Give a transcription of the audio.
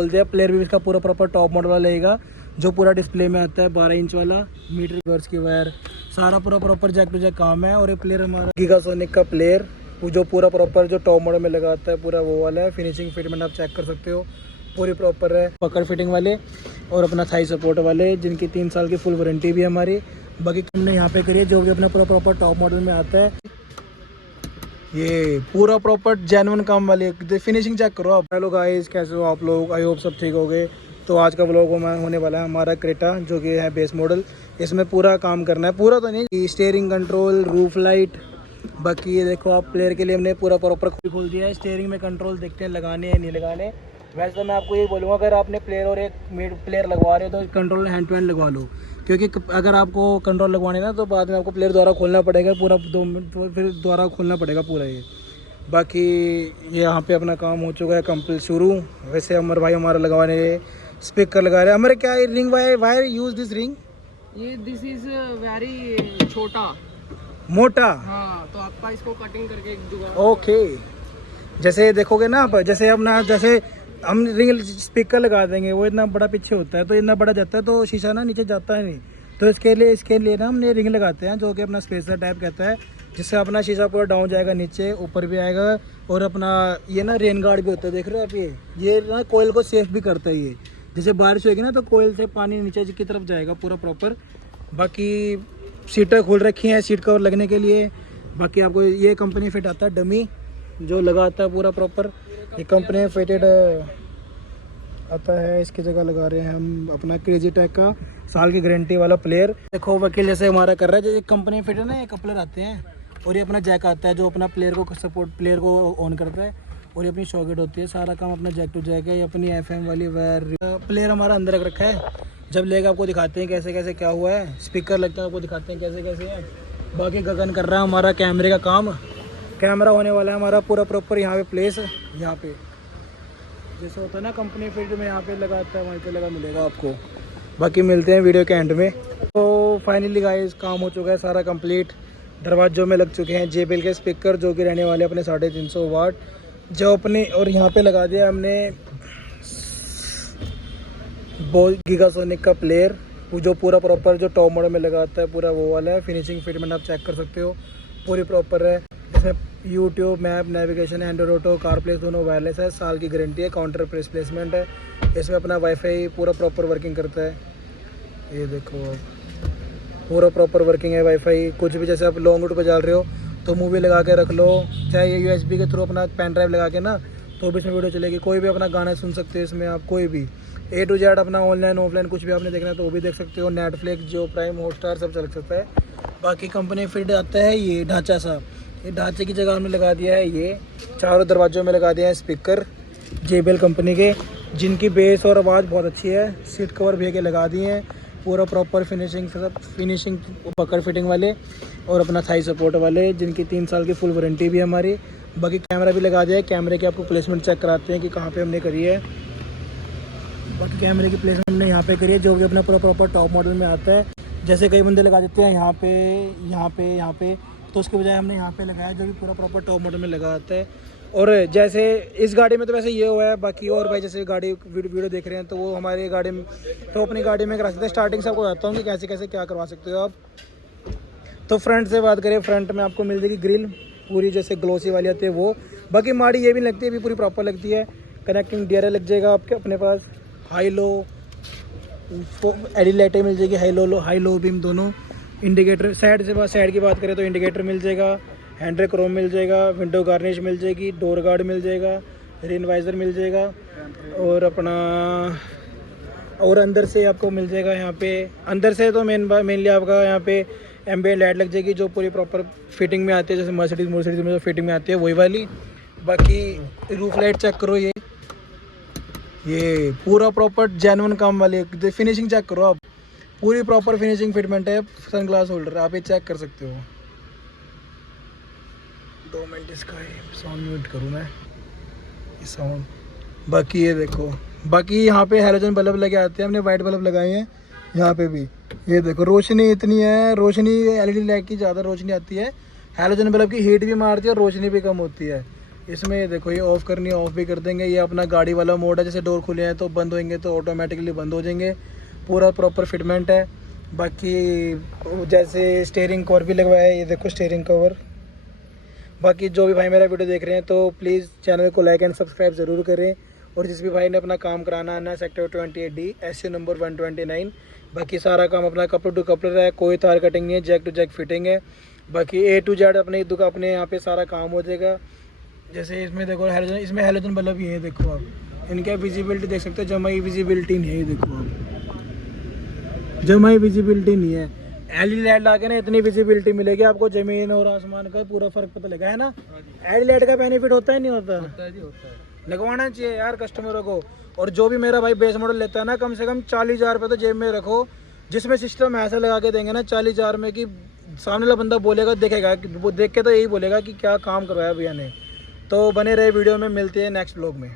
बोल दिया। प्लेयर भी इसका पूरा प्रॉपर टॉप मॉडल वाला रहेगा, जो पूरा डिस्प्ले में आता है, 12 इंच वाला, मीटर वर्स की वायर, सारा पूरा प्रॉपर जैक टू जैक काम है। और ये प्लेयर हमारा गीगासोनिक का प्लेयर, जो पूरा प्रॉपर जो टॉप मॉडल में लगा आता है, पूरा वो वाला है। फिनिशिंग फिटमेंट आप चेक कर सकते हो, पूरी प्रॉपर है। पकड़ फिटिंग वाले और अपना थाई सपोर्ट वाले, जिनकी 3 साल की फुल वारंटी भी है हमारी। बाकी हमने यहाँ पे करी है, जो भी अपना पूरा प्रॉपर टॉप मॉडल में आता है। ये पूरा प्रॉपर जेन्युइन काम वाले, फिनिशिंग चेक करो आप। हेलो गाइस, कैसे हो आप लोग? आई होप सब ठीक हो गए। तो आज का व्लॉग होने वाला है हमारा क्रेटा, जो कि है बेस मॉडल। इसमें पूरा काम करना है, पूरा तो नहीं, स्टीयरिंग कंट्रोल, रूफ लाइट। बाकी ये देखो आप, प्लेयर के लिए हमने पूरा प्रॉपर खोल दिया है। स्टीयरिंग में कंट्रोल देखते हैं लगाने हैं नहीं लगाने। वैसे तो मैं आपको ये बोलूँगा, अगर आपने प्लेयर और एक मिड प्लेयर लगवा रहे हो तो कंट्रोल हैंड टू हैंड लगवा लो, क्योंकि अगर आपको कंट्रोल लगवाने ना तो बाद में आपको प्लेयर द्वारा खोलना पड़ेगा पूरा, 2 मिनट फिर द्वारा खोलना पड़ेगा पूरा ये। बाकी ये यहाँ पे अपना काम हो चुका है कंप्लीट शुरू। वैसे अमर भाई हमारा लगवाने स्पीकर लगा रहे हैं। अमर क्या ring wire use this ring? ये दिस इज वेरी छोटा मोटा। हाँ, तो आपका इसको कटिंग करके जुगाड़। ओके, जैसे देखोगे ना आप, जैसे हम रिंग स्पीकर लगा देंगे, वो इतना बड़ा पीछे होता है, तो इतना बड़ा जाता है तो शीशा ना नीचे जाता है नहीं। तो इसके लिए ना हमने रिंग लगाते हैं, जो कि अपना स्पेसर टाइप कहता है, जिससे अपना शीशा पूरा डाउन जाएगा, नीचे ऊपर भी आएगा। और अपना ये ना रेन गार्ड भी होता है, देख रहे हो आप? ये ना कोयल को सेफ भी करता है ये। जैसे बारिश होगी ना तो कोयल से पानी नीचे की तरफ जाएगा पूरा प्रॉपर। बाकी सीटें खोल रखी हैं सीट कवर लगने के लिए। बाकी आपको ये कंपनी फिट आता है डमी, जो लगा आता है पूरा प्रॉपर। ये कंपनी फिटेड आता है, इसकी जगह लगा रहे हैं हम अपना क्रेजी टैग का साल की गारंटी वाला प्लेयर। देखो वकील जैसे हमारा कर रहा है, जैसे कंपनी फिटेड ना, ये कपलर आते हैं और ये अपना जैक आता है, जो अपना प्लेयर को सपोर्ट, प्लेयर को ऑन करता है। और ये अपनी सॉकेट होती है, सारा काम अपना जैक टू जैक है। ये अपनी FM वाली वायर। प्लेयर हमारा अंदर रख रखा है, जब लेगा आपको दिखाते हैं कैसे कैसे क्या हुआ है। स्पीकर लगता है, आपको दिखाते हैं कैसे कैसे है। बाकी गगन कर रहा है हमारा कैमरे का काम। कैमरा होने वाला है हमारा पूरा प्रॉपर यहाँ पे प्लेस, यहाँ पे जैसे होता है ना कंपनी फील्ड में, यहाँ पे लगाता है, वहीं पे लगा मिलेगा आपको। बाकी मिलते हैं वीडियो के एंड में। तो फाइनली गाइस, काम हो चुका है सारा कंप्लीट। दरवाजों में लग चुके हैं JBL के स्पीकर, जो कि रहने वाले अपने 350 वाट, जो अपने। और यहाँ पे लगा दिया हमने गीगासोनिक का प्लेयर, जो पूरा प्रॉपर जो टॉप मॉडल में लगाता है, पूरा वो वाला है। फिनिशिंग फिटमेंट आप चेक कर सकते हो, पूरी प्रॉपर है। इसमें YouTube, map, navigation, Android auto, CarPlay दोनों वायरलेस है, साल की गारंटी है। काउंटर प्रेस प्लेसमेंट है। इसमें अपना वाईफाई पूरा प्रॉपर वर्किंग करता है। ये देखो आप, पूरा प्रॉपर वर्किंग है वाईफाई। कुछ भी जैसे आप लॉन्ग रूट पर जा रहे हो तो मूवी लगा के रख लो, चाहे ये USB के थ्रू अपना पेन ड्राइव लगा के ना, तो भी इसमें वीडियो चलेगी। कोई भी अपना गाना सुन सकते हो इसमें आप, कोई भी A to Z अपना ऑनलाइन ऑफलाइन कुछ भी आपने देखना है तो वो भी देख सकते हो। नेटफ्लिक्स, जो प्राइम, हॉटस्टार सब चल सकता है। बाकी कंपनी फिट आता है ये ढांचा सा, ये ढांचे की जगह हमने लगा दिया है, ये चारों दरवाज़ों में लगा दिया है स्पीकर JBL कंपनी के, जिनकी बेस और आवाज़ बहुत अच्छी है। सीट कवर भी के लगा दिए हैं, पूरा प्रॉपर फिनिशिंग पकड़ फिटिंग वाले और अपना थाई सपोर्ट वाले, जिनकी 3 साल की फुल वारंटी भी है हमारी। बाकी कैमरा भी लगा दिया है, कैमरे की आपको प्लेसमेंट चेक कराते हैं कि कहाँ पे हमने करी है। बाकी कैमरे की प्लेसमेंट हमने यहाँ पे करी है, जो कि अपना पूरा प्रॉपर टॉप मॉडल में आता है। जैसे कई बंदे लगा देते हैं यहाँ पे, यहाँ पे, यहाँ पे, तो उसके बजाय हमने यहाँ पे लगाया, जो कि पूरा प्रॉपर टॉप मॉडल में लगा आता है। और जैसे इस गाड़ी में तो वैसे ये हुआ है। बाकी और भाई जैसे गाड़ी वीडियो देख रहे हैं तो वो हमारी गाड़ी में, तो अपनी गाड़ी में करा सकते हैं। स्टार्टिंग से आपको बताता हूँ कि कैसे कैसे क्या करवा सकते हो आप। तो फ्रंट से बात करें, फ्रंट में आपको मिल जाएगी ग्रिल पूरी, जैसे ग्लोसी वाली आती है वो। बाकी माड़ी ये भी लगती है, भी पूरी प्रॉपर लगती है। कनेक्टिंग DRL लग जाएगा आपके अपने पास, हाई लो LED लाइटें मिल जाएगी, हाई लो बीम दोनों। इंडिकेटर साइड की बात करें तो इंडिकेटर मिल जाएगा, हैंडल क्रोम मिल जाएगा, विंडो गार्निश मिल जाएगी, डोर गार्ड मिल जाएगा, रेन वाइजर मिल जाएगा। और अपना और अंदर से आपको मिल जाएगा यहाँ पे, अंदर से तो मेनली आपका यहाँ पे एम्बिएंट लाइट लग जाएगी, जो पूरी प्रॉपर फिटिंग में आती है, जैसे मर्सिडीज में जो फिटिंग में आती है वही वाली। बाकी रूफ लाइट चेक करो, ये पूरा प्रॉपर जेन्युइन काम वाली। फिनिशिंग चेक करो आप, पूरी प्रॉपर फिनिशिंग फिटमेंट है। सन ग्लास होल्डर आप ये चेक कर सकते हो। 2 मिनट इसका साउंड म्यूट करूँ मैं, ये साउंड। बाकी ये देखो, बाकी यहाँ पे हैलोजन बल्ब लगे आते हैं, हमने वाइट बल्ब लगाए हैं यहाँ पे भी। ये देखो रोशनी इतनी है, रोशनी LED लाइट की ज़्यादा रोशनी आती है। हैलोजन बल्ब की हीट भी मारती है और रोशनी भी कम होती है। इसमें ये देखो, ये ऑफ़ करनी है ऑफ़ भी कर देंगे। ये अपना गाड़ी वाला मोड है, जैसे डोर खुले हैं तो बंद होंगे तो ऑटोमेटिकली बंद हो जाएंगे। पूरा प्रॉपर फिटमेंट है। बाकी जैसे स्टीयरिंग कवर भी लगवाया है, ये देखो स्टीयरिंग कवर। बाकी जो भी भाई मेरा वीडियो देख रहे हैं तो प्लीज़ चैनल को लाइक एंड सब्सक्राइब ज़रूर करें। और जिस भी भाई ने अपना काम कराना है ना, सेक्टर 28D SC नंबर 129। बाकी सारा काम अपना कपलर टू कपलर है, कोई तार कटिंग नहीं है, जैक टू जैक फिटिंग है। बाकी A to Z अपने दुकान अपने यहाँ पे सारा काम हो जाएगा। जैसे इसमें देखो हेलोजन, इसमें हेलोजन बल्ब ये देखो आप, इनका विजिबिलिटी देख सकते हो। जमाई विजिबिलिटी नहीं है, ये देखो आप, जमाई विजिबिलिटी नहीं है। LED लाइट ला के ना इतनी विजिबिलिटी मिलेगी आपको, ज़मीन और आसमान का पूरा फ़र्क पता लगा है ना। LED लाइट का बेनिफिट होता है नहीं होता? होता है जी, होता है। लगवाना चाहिए यार कस्टमरों को। और जो भी मेरा भाई बेस मॉडल लेता है ना, कम से कम 40,000 रुपये तो जेब में रखो, जिसमें सिस्टम ऐसा लगा के देंगे ना 40,000 में कि सामने वाला बंदा बोलेगा, देखेगा कि वो देख के तो यही बोलेगा कि क्या काम करवाया भैया ने। तो बने रहे वीडियो में, मिलते हैं नेक्स्ट व्लॉग में।